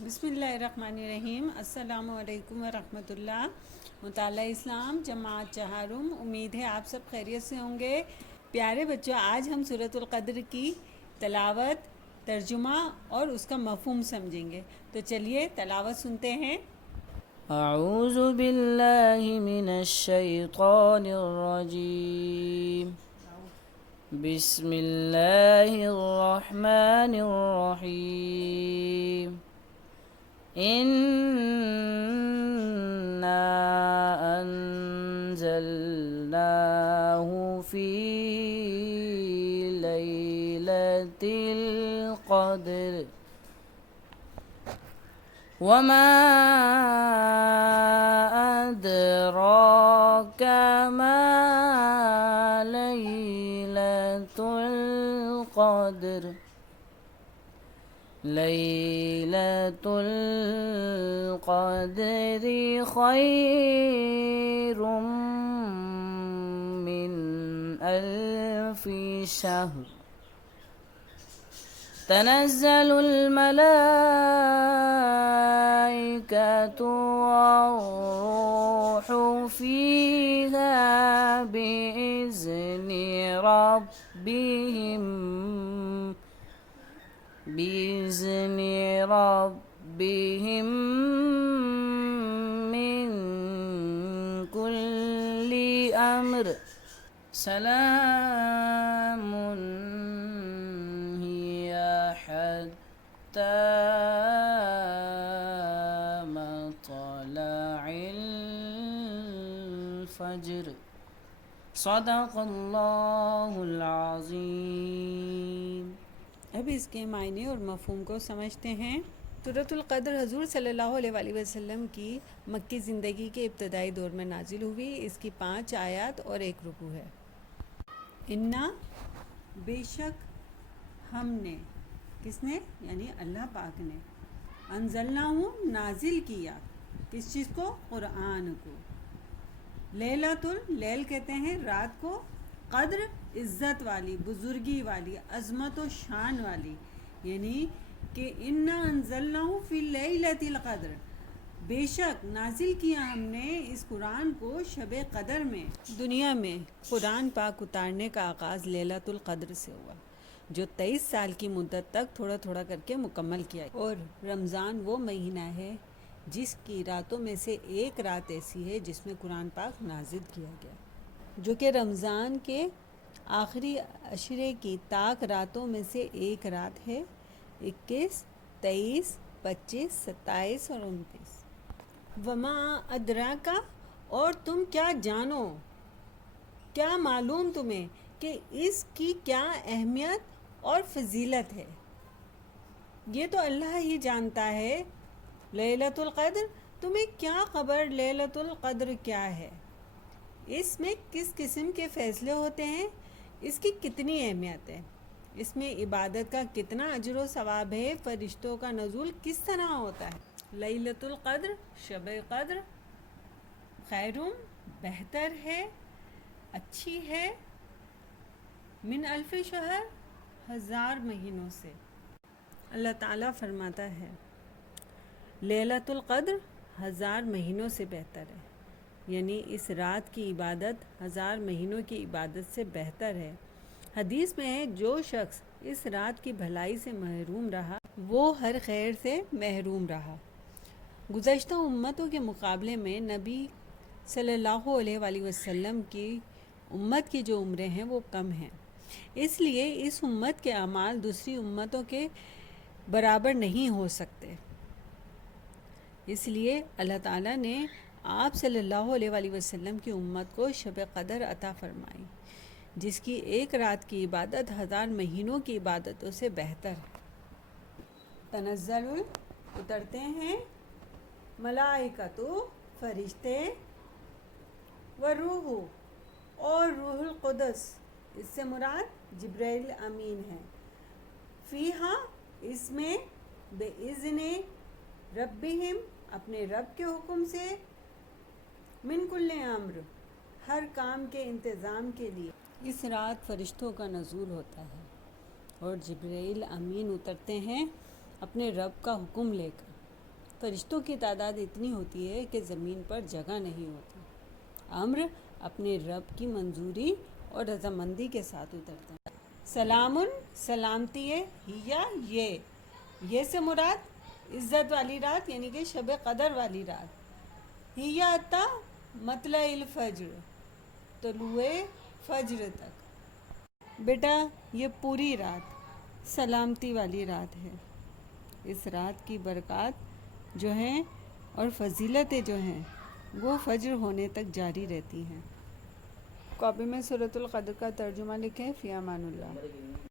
بسم اللہ الرحمن الرحیم۔ السلام علیکم ورحمۃ اللہ۔ مطالعہ اسلام جماعت چہارم، امید ہے آپ سب خیریت سے ہوں گے۔ پیارے بچوں، آج ہم سورۃ القدر کی تلاوت، ترجمہ اور اس کا مفہوم سمجھیں گے۔ تو چلیے تلاوت سنتے ہیں۔ اعوذ باللہ من الشیطان الرجیم، بسم اللہ الرحمن الرحیم۔ انا انزلناہ فی لیلۃ القدر وما أدراك ما ليلة القدر ليلة القدر خير من ألف شهر تنزل الملائكة والروح فيها بإذن ربهم من كل أمر سلام هي حتى مطلع الفجر صدق اللہ العظیم۔ اب اس کے معنی اور مفہوم کو سمجھتے ہیں۔ سورۃ القدر حضور صلی اللہ علیہ وآلہ وسلم کی مکی زندگی کے ابتدائی دور میں نازل ہوئی۔ اس کی 5 آیات اور 1 رکوع ہے۔ انا، بے شک، ہم نے، کس نے؟ یعنی اللہ پاک نے، انزلناہ، نازل کیا، کس چیز کو؟ قرآن کو، لیلۃ اللیل کہتے ہیں رات کو، قدر عزت والی، بزرگی والی، عظمت و شان والی، یعنی کہ انا انزلناہ فی لیلۃ القدر، بے شک نازل کیا ہم نے اس قرآن کو شب قدر میں۔ دنیا میں قرآن پاک اتارنے کا آغاز لیلۃ القدر سے ہوا، جو 23 سال کی مدت تک تھوڑا تھوڑا کر کے مکمل کیا، اور رمضان وہ مہینہ ہے جس کی راتوں میں سے ایک رات ایسی ہے جس میں قرآن پاک نازل کیا گیا، جو کہ رمضان کے آخری عشرے کی طاق راتوں میں سے ایک رات ہے، 21، 23، 25، 27 اور 29۔ وما ادراکا، اور تم کیا جانو، کیا معلوم تمہیں کہ اس کی کیا اہمیت اور فضیلت ہے، یہ تو اللہ ہی جانتا ہے۔ لیلۃ القدر، تمہیں کیا خبر لیلۃ القدر کیا ہے، اس میں کس قسم کے فیصلے ہوتے ہیں، اس کی کتنی اہمیت ہے، اس میں عبادت کا کتنا اجر و ثواب ہے، فرشتوں کا نزول کس طرح ہوتا ہے۔ لیلۃ القدر، شب قدر، خیرم، بہتر ہے، اچھی ہے، من الف شہر، 1000 مہینوں سے۔ اللہ تعالیٰ فرماتا ہے لیلۃ القدر 1000 مہینوں سے بہتر ہے، یعنی اس رات کی عبادت 1000 مہینوں کی عبادت سے بہتر ہے۔ حدیث میں ہے جو شخص اس رات کی بھلائی سے محروم رہا وہ ہر خیر سے محروم رہا۔ گزشتہ امتوں کے مقابلے میں نبی صلی اللہ علیہ وآلہ وسلم کی امت کی جو عمریں ہیں وہ کم ہیں، اس لیے اس امت کے اعمال دوسری امتوں کے برابر نہیں ہو سکتے، اس لیے اللہ تعالیٰ نے آپ صلی اللہ علیہ وآلہ وسلم کی امت کو شب قدر عطا فرمائی، جس کی ایک رات کی عبادت 1000 مہینوں کی عبادتوں سے بہتر ہے۔ تنزل، اترتے ہیں، ملائکۃ، فرشتے، وروح، اور روح القدس، اس سے مراد جبرائیل امین ہے، فیہا، اس میں، بِإِذْنِ ربہم، اپنے رب کے حکم سے، من کل امر، ہر کام کے انتظام کے لیے۔ اس رات فرشتوں کا نزول ہوتا ہے اور جبرائیل امین اترتے ہیں اپنے رب کا حکم لے کر۔ فرشتوں کی تعداد اتنی ہوتی ہے کہ زمین پر جگہ نہیں ہوتی۔ امر اپنے رب کی منظوری اور رضامندی کے ساتھ اترتا ہے۔ سلامن سلامتی ہے، ہیا یہ سے مراد عزت والی رات یعنی کہ شب قدر والی رات۔ ہیا تا مطلع الفجر، طلوع فجر تک۔ بیٹا یہ پوری رات سلامتی والی رات ہے۔ اس رات کی برکات جو ہیں اور فضیلتیں جو ہیں وہ فجر ہونے تک جاری رہتی ہیں۔ کاپی میں سورۃ القدر کا ترجمہ لکھیں۔ فی امان اللہ۔